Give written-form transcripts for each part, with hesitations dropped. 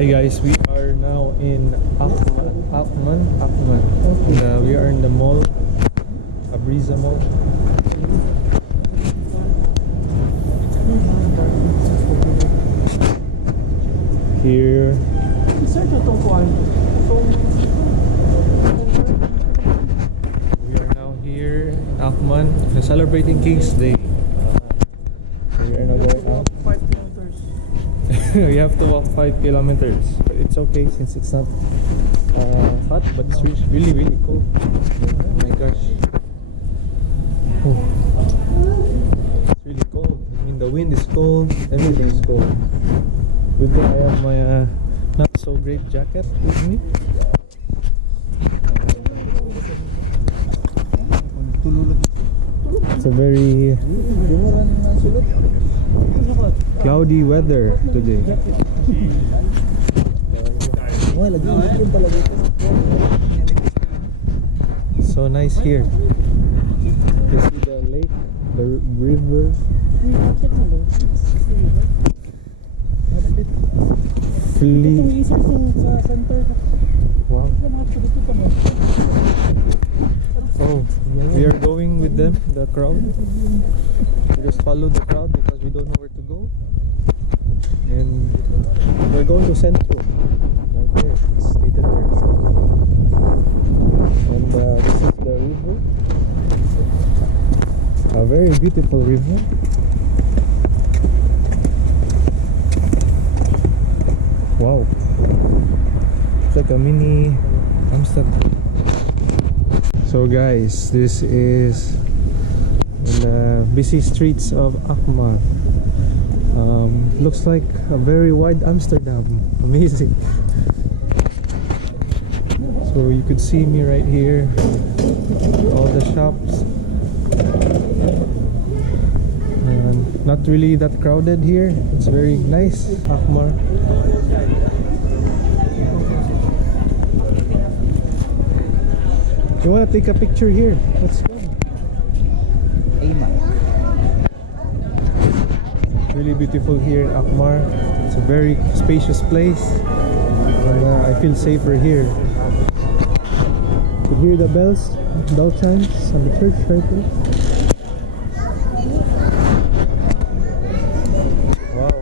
Hi guys, we are now in Alkmaar. And, we are in the mall, Abriza Mall. Here. We are now here in Alkmaar. We're celebrating King's Day. So we are now going out. 5 kilometers. We have to walk 5 kilometers. But it's okay since it's not hot, but it's really cold. Oh my gosh. Oh. It's really cold. I mean, the wind is cold, everything is cold. Good thing I have my not so great jacket with me. It's a very cloudy weather today. So nice here. You see the lake, the river. Fully. Wow. Oh, we are going with them, the crowd. We just follow the crowd because we don't know where to go. And we're going to Centro. Right there, it's stated there. And this is the river. A very beautiful river. Wow. It's like a mini Amsterdam. So guys, this is in the busy streets of Alkmaar. Looks like a very wide Amsterdam. Amazing. So you could see me right here. All the shops. Not really that crowded here. It's very nice. Alkmaar. You want to take a picture here? Let's go. Really beautiful here in Alkmaar. It's a very spacious place, and I feel safer here. You can hear the bell chimes on the church right there. Wow.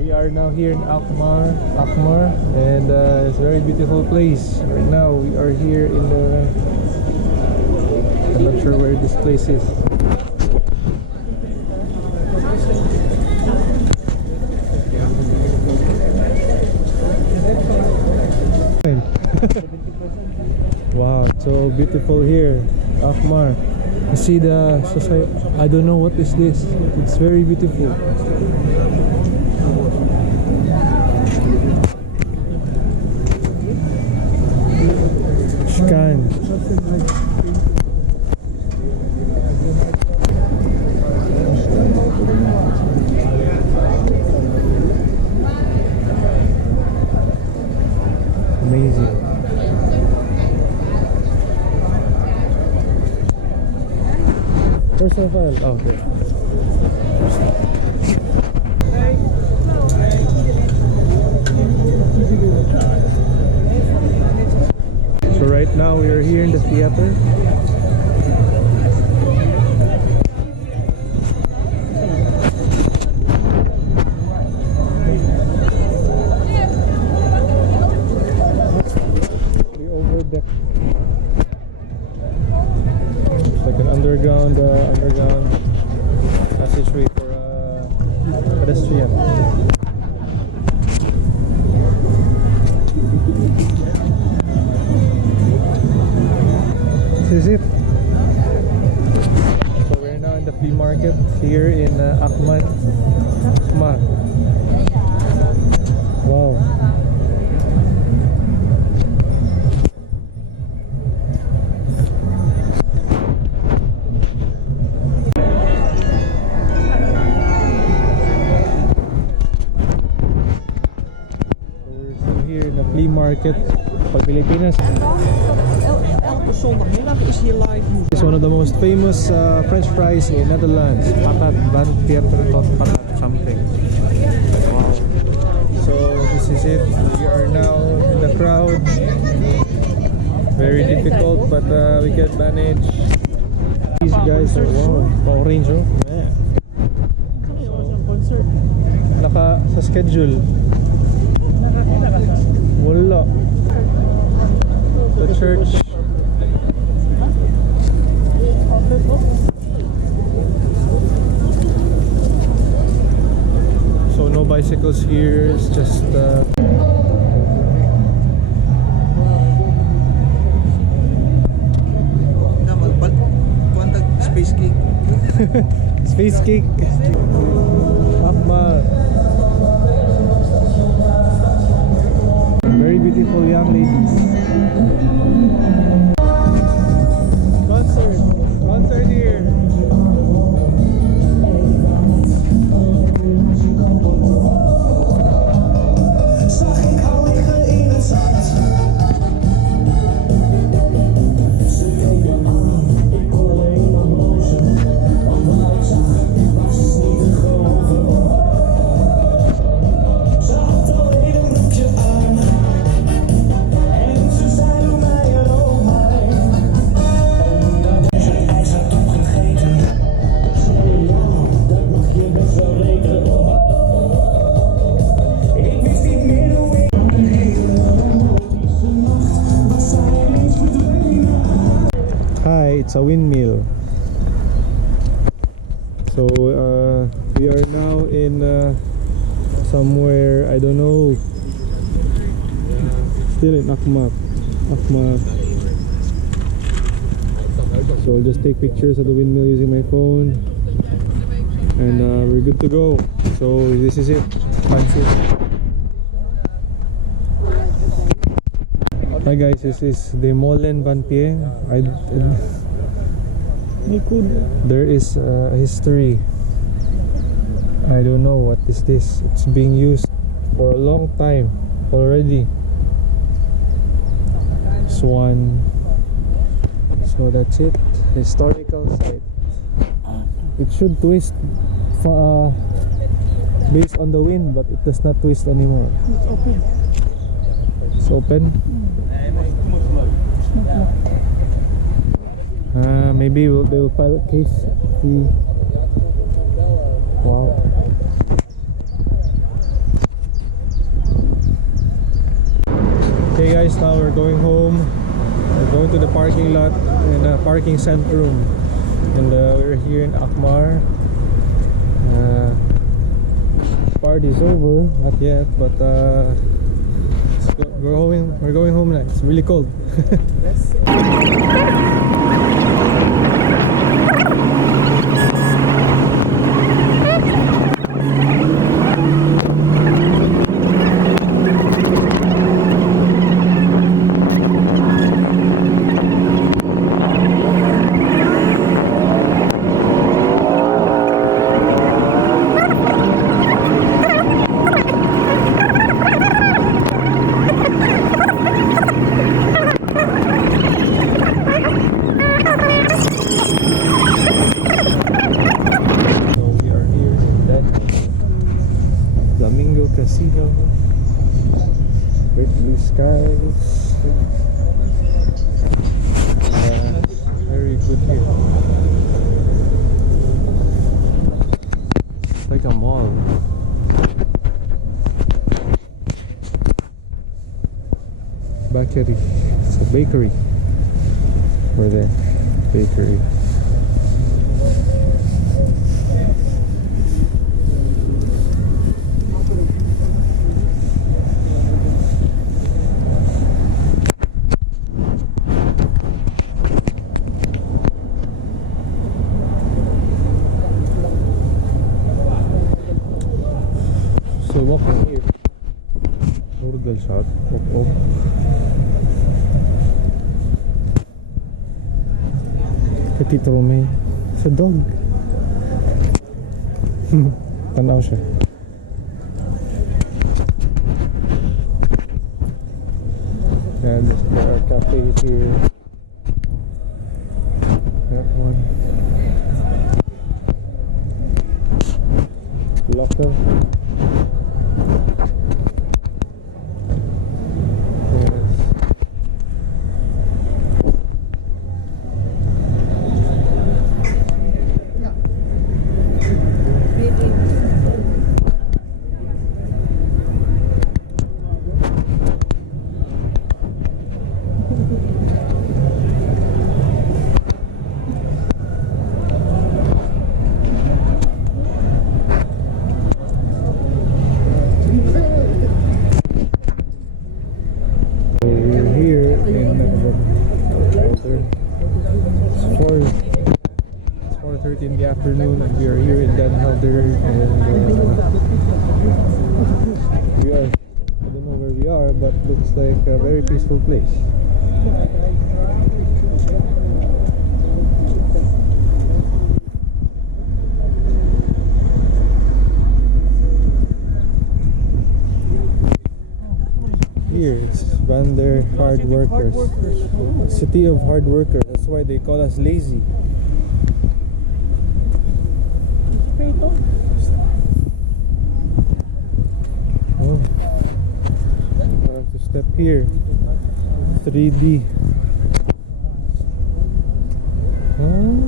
We are now here in Alkmaar, and it's a very beautiful place. Right now we are here in the, I'm not sure where this place is. Wow, it's so beautiful here, Alkmaar. You see the society. I don't know what is this. It's very beautiful. Scan. Amazing. Personal file. Oh, okay. So right now we are here in the theater. The overdeck. It's like an underground passageway for pedestrian. This is it. So we're now in the flea market here in Alkmaar. Wow. So we're still here in the flea market. Pag Pilipinas. Elke zondagmiddag is hier live muziek. It's one of the most famous French fries in Netherlands. Patat, van tot patat something. Wow. So this is it. We are now in the crowd. Very difficult, but we can manage. These guys are orange, oh. Yeah. Naka sa schedule. Wala. The church. So no bicycles here. It's just Space cake. space cake. Alkmaar. Very beautiful young ladies. Concert here. It's a windmill. So we are now in somewhere, I don't know, still in Alkmaar. So I'll just take pictures of the windmill using my phone, and we're good to go. So this is it. Hi guys, this is the Molen Van Pieng. There is a history. I don't know what is this. It's being used for a long time already. Swan. So that's it. Historical site. It should twist based on the wind, but it does not twist anymore. It's open. It's open. Maybe they will file a case. Wow. Okay guys, now we're going home. We're going to the parking lot in a parking center, and we're here in Alkmaar. Party's over, not yet, but we're going home now. It's really cold. Great blue skies. Very good here. It's like a mall. Bakery. It's a bakery. We're there. Bakery. So walking here, noodle shop, op. Petit Romeo, it's a dog. Tanaw siya. And there are cafes here. Locker. It's 4:30 in the afternoon, and we are here in Den Helder, and we are, I don't know where we are, but looks like a very peaceful place. Here it's Vander Hard Workers. City of Hard Workers. That's why they call us lazy. Oh, I have to step here. 3D. Oh.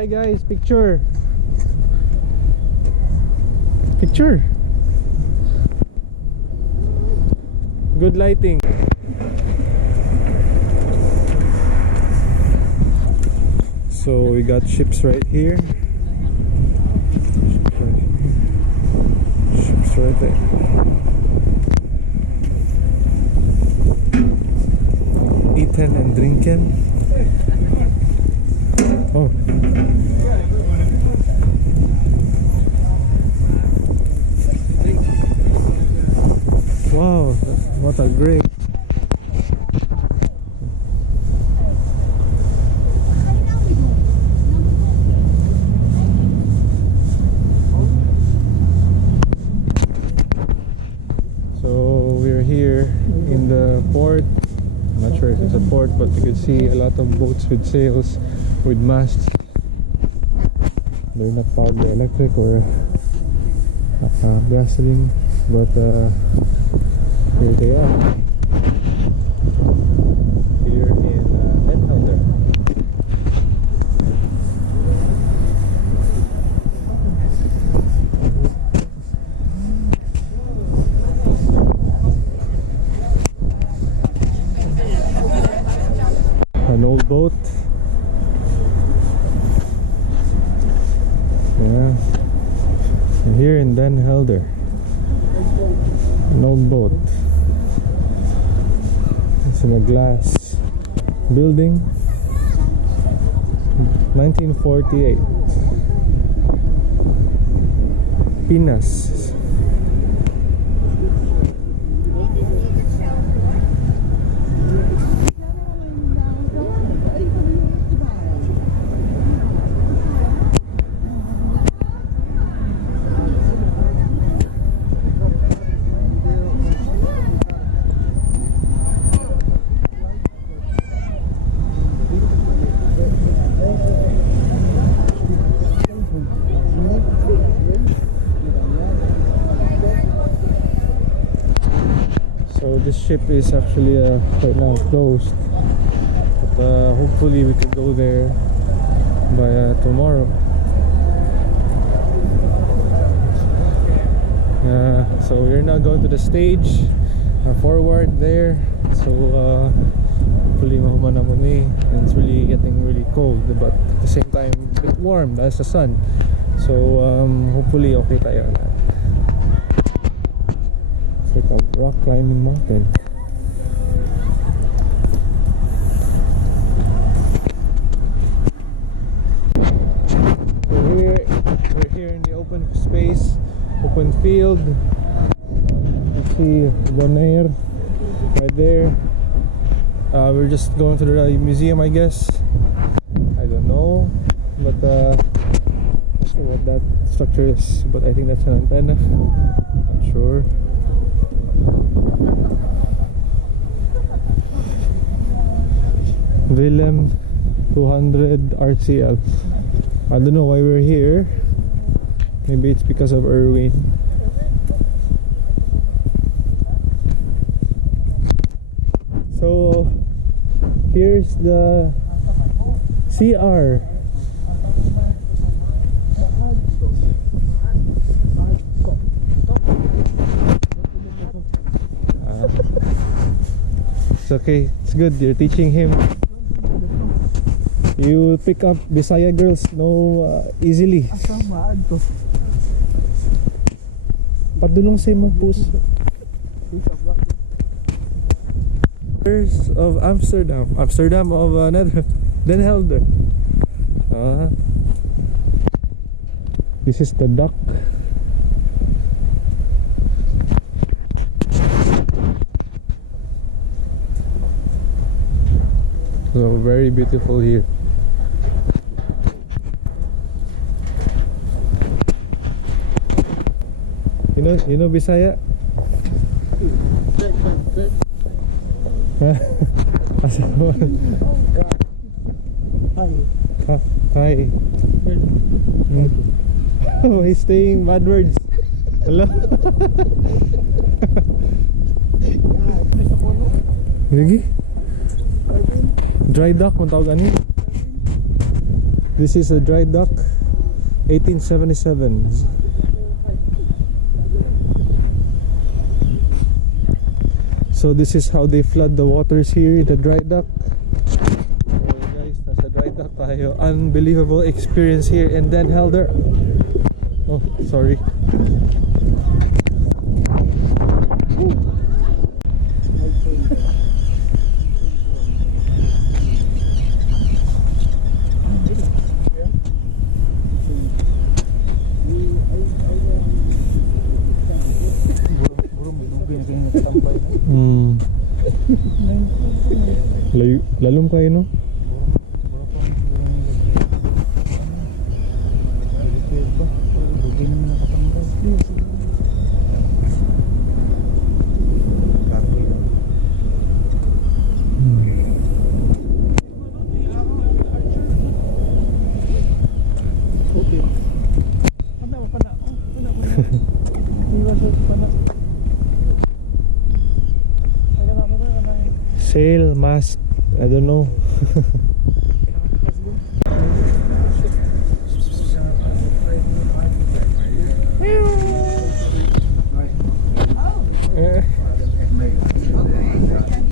Hi guys, picture. Good lighting. So we got ships right here. Ships right there. Eating and drinking. Oh. Wow, what a great. So we're here in the port. I'm not sure if it's a port, but you can see a lot of boats with sails, with masts. They're not powered by electric or gasoline, but here they are. Here in Den Helder. An old boat. Yeah. And here in Den Helder. An old boat. It's in a glass building. 1948. Pinas. So this ship is actually right now closed, but hopefully we can go there by tomorrow. So we're now going to the stage forward there. So hopefully mahuman na kami, and it's really getting really cold, but at the same time a bit warm. That's the sun. So hopefully okay tayo. It's like a rock climbing mountain. We're here in the open space, open field. You see Bonaire right there. We're just going to the museum, I guess. I don't know, but let's see what that structure is, but I think that's an antenna. Not sure. Willem 200 RCL. I don't know why we're here. Maybe it's because of Erwin. So here's the CR. It's okay, it's good, you're teaching him. You pick up Bisaya girls easily. Padulong sa imong puso. Of Amsterdam of Den Helder. This is the dock. So very beautiful here. You know Bisaya? Hi. Oh, he's saying bad words. Hello. Lagi? Dry dock, kung tawag ani. This is a dry dock, 1877. So this is how they flood the waters here in the dry dock. So guys, nasa dry dock tayo. Unbelievable experience here in Den Helder. Oh, sorry. Lalom kayo, no? Sail, mask, I don't know.